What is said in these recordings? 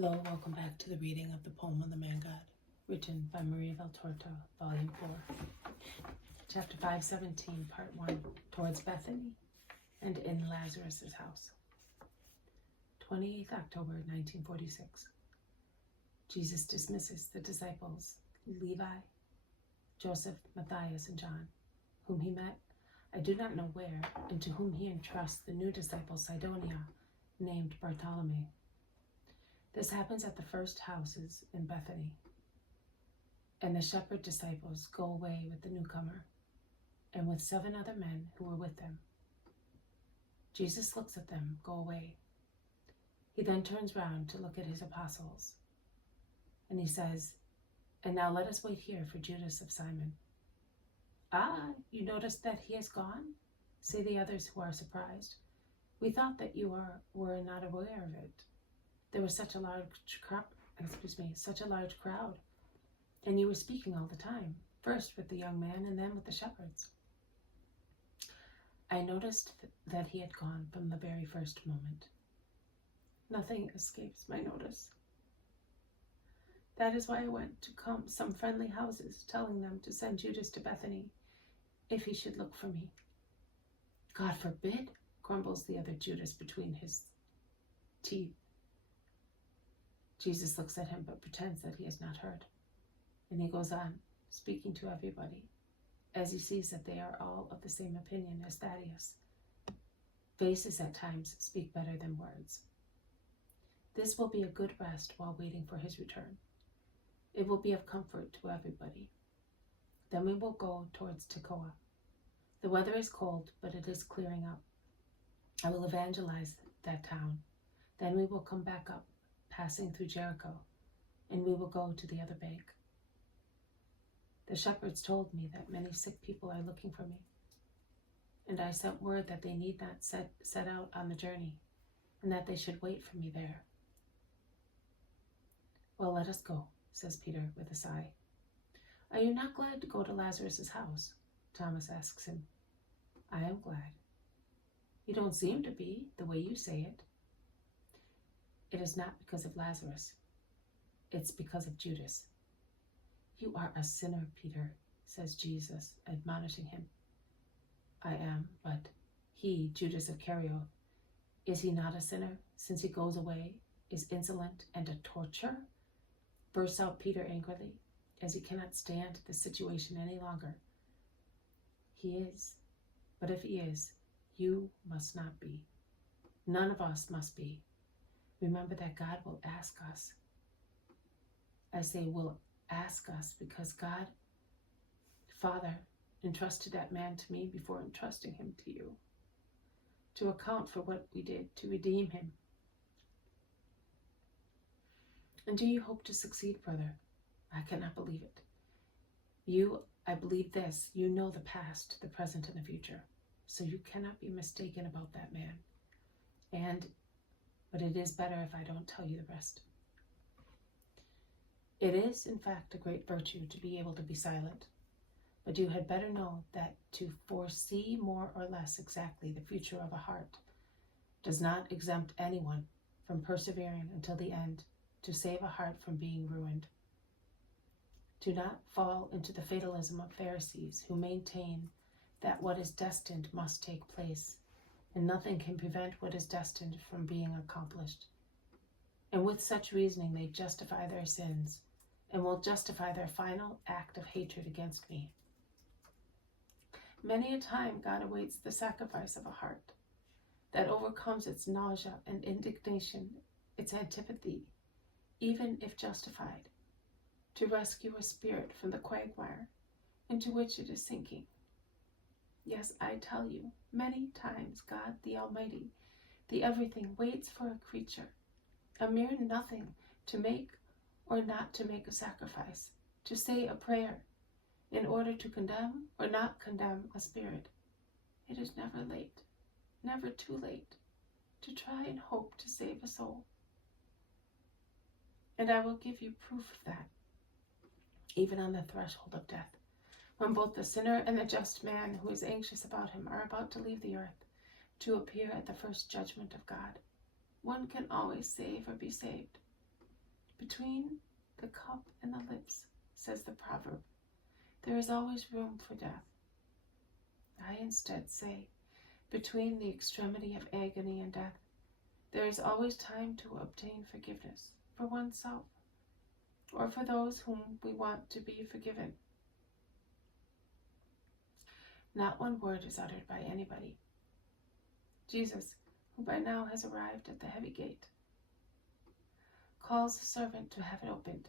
Hello, welcome back to the reading of the poem of the Man God, written by Maria del Torto, Volume 4, Chapter 517, Part 1, Towards Bethany and in Lazarus' house. 28th October 1946. Jesus dismisses the disciples Levi, Joseph, Matthias, and John, whom he met, I do not know where, and to whom he entrusts the new disciple Sidonia, named Bartholomew. This happens at the first houses in Bethany, and the shepherd disciples go away with the newcomer, and with 7 other men who were with them. Jesus looks at them go away. He then turns round to look at his apostles, and he says, "And now let us wait here for Judas of Simon." "Ah, you noticed that he has gone?" say the others who are surprised. "We thought that you were not aware of it. There was such a large crowd, and you were speaking all the time, first with the young man and then with the shepherds." I noticed that he had gone from the very first moment. Nothing escapes my notice. That is why I went to some friendly houses, telling them to send Judas to Bethany, if he should look for me. "God forbid," grumbles the other Judas between his teeth. Jesus looks at him but pretends that he has not heard, and he goes on, speaking to everybody, as he sees that they are all of the same opinion as Thaddeus. Faces at times speak better than words. This will be a good rest while waiting for his return. It will be of comfort to everybody. Then we will go towards Tekoa. The weather is cold, but it is clearing up. I will evangelize that town. Then we will come back up, passing through Jericho, and we will go to the other bank. The shepherds told me that many sick people are looking for me, and I sent word that they need not set out on the journey, and that they should wait for me there. "Well, let us go," says Peter with a sigh. "Are you not glad to go to Lazarus' house?" Thomas asks him. "I am glad." "You don't seem to be, the way you say it." "It is not because of Lazarus. It's because of Judas." "You are a sinner, Peter," says Jesus, admonishing him. "I am, but he, Judas of Kerioth, is he not a sinner, since he goes away, is insolent and a torturer?" bursts out Peter angrily, as he cannot stand the situation any longer. "He is, but if he is, you must not be. None of us must be. Remember that God will ask us. I say will ask us because God, Father, entrusted that man to me before entrusting him to you, to account for what we did, to redeem him. And do you hope to succeed, brother? I cannot believe it. I believe this, you know the past, the present, and the future, so you cannot be mistaken about that man. But it is better if I don't tell you the rest. It is, in fact, a great virtue to be able to be silent, but you had better know that to foresee more or less exactly the future of a heart does not exempt anyone from persevering until the end to save a heart from being ruined. Do not fall into the fatalism of Pharisees who maintain that what is destined must take place, and nothing can prevent what is destined from being accomplished. And with such reasoning they justify their sins, and will justify their final act of hatred against me. Many a time God awaits the sacrifice of a heart that overcomes its nausea and indignation, its antipathy, even if justified, to rescue a spirit from the quagmire into which it is sinking. Yes, I tell you, many times God the Almighty, the Everything, waits for a creature, a mere nothing, to make or not to make a sacrifice, to say a prayer, in order to condemn or not condemn a spirit. It is never late, never too late, to try and hope to save a soul. And I will give you proof of that, even on the threshold of death, when both the sinner and the just man who is anxious about him are about to leave the earth to appear at the first judgment of God. One can always save or be saved. Between the cup and the lips, says the proverb, there is always room for death. I instead say, between the extremity of agony and death, there is always time to obtain forgiveness for oneself, or for those whom we want to be forgiven. Not one word is uttered by anybody. Jesus, who by now has arrived at the heavy gate, calls the servant to have it opened,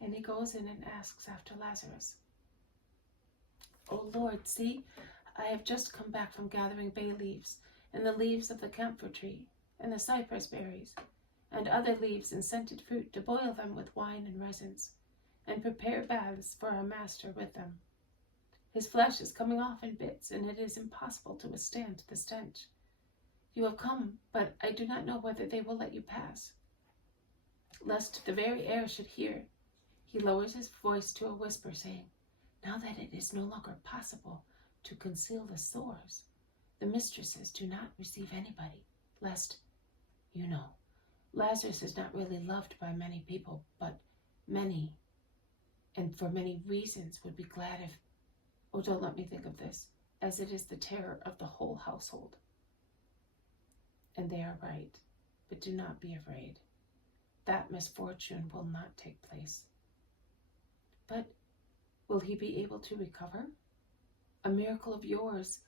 and he goes in and asks after Lazarus. "O Lord, see, I have just come back from gathering bay leaves, and the leaves of the camphor tree, and the cypress berries, and other leaves and scented fruit, to boil them with wine and resins, and prepare baths for our master with them. His flesh is coming off in bits, and it is impossible to withstand the stench. You have come, but I do not know whether they will let you pass." Lest the very air should hear, he lowers his voice to a whisper, saying, "Now that it is no longer possible to conceal the sores, the mistresses do not receive anybody, lest, you know, Lazarus is not really loved by many people, but many, and for many reasons, would be glad if, oh, don't let me think of this, as it is the terror of the whole household." And they are right, but do not be afraid. That misfortune will not take place. But will he be able to recover? A miracle of yours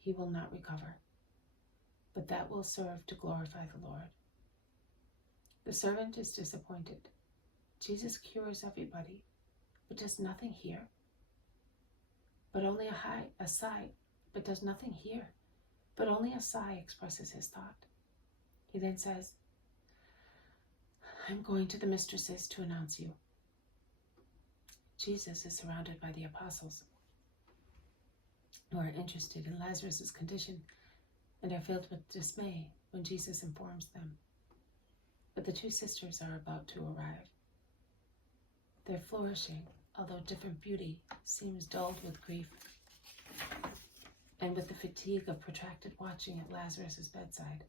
he will not recover, but that will serve to glorify the Lord. The servant is disappointed. Jesus cures everybody, but does nothing here. But only a sigh, but does nothing here. But only a sigh expresses his thought. He then says, "I'm going to the mistresses to announce you." Jesus is surrounded by the apostles, who are interested in Lazarus' condition and are filled with dismay when Jesus informs them. But the two sisters are about to arrive. Their flourishing, although different beauty, seems dulled with grief and with the fatigue of protracted watching at Lazarus' bedside.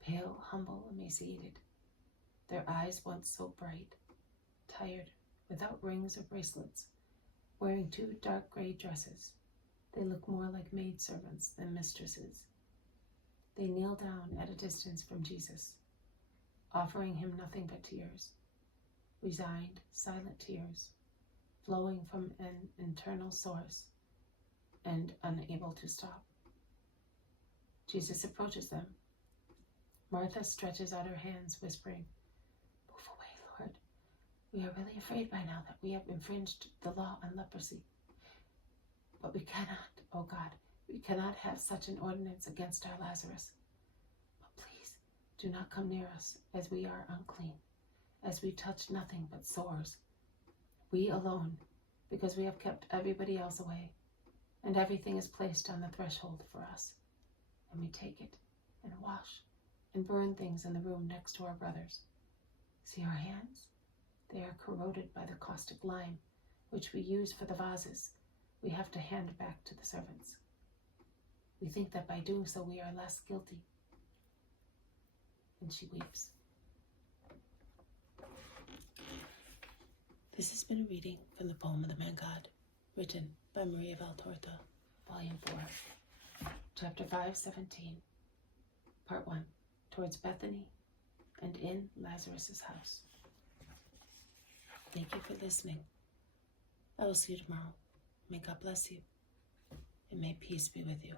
Pale, humble, emaciated, their eyes once so bright, tired, without rings or bracelets, wearing two dark gray dresses, they look more like maidservants than mistresses. They kneel down at a distance from Jesus, offering him nothing but tears, resigned, silent tears, flowing from an internal source and unable to stop. Jesus approaches them. Martha stretches out her hands, whispering, "Move away, Lord. We are really afraid by now that we have infringed the law on leprosy. But we cannot, oh God, we cannot have such an ordinance against our Lazarus. But please do not come near us, as we are unclean, as we touch nothing but sores. We alone, because we have kept everybody else away, and everything is placed on the threshold for us. And we take it and wash and burn things in the room next to our brothers. See our hands? They are corroded by the caustic lime, which we use for the vases we have to hand back to the servants. We think that by doing so we are less guilty." And she weeps. This has been a reading from the poem of the Man God, written by Maria Valtorta, Volume 4, Chapter 5:17, Part 1, Towards Bethany and in Lazarus' house. Thank you for listening. I will see you tomorrow. May God bless you, and may peace be with you.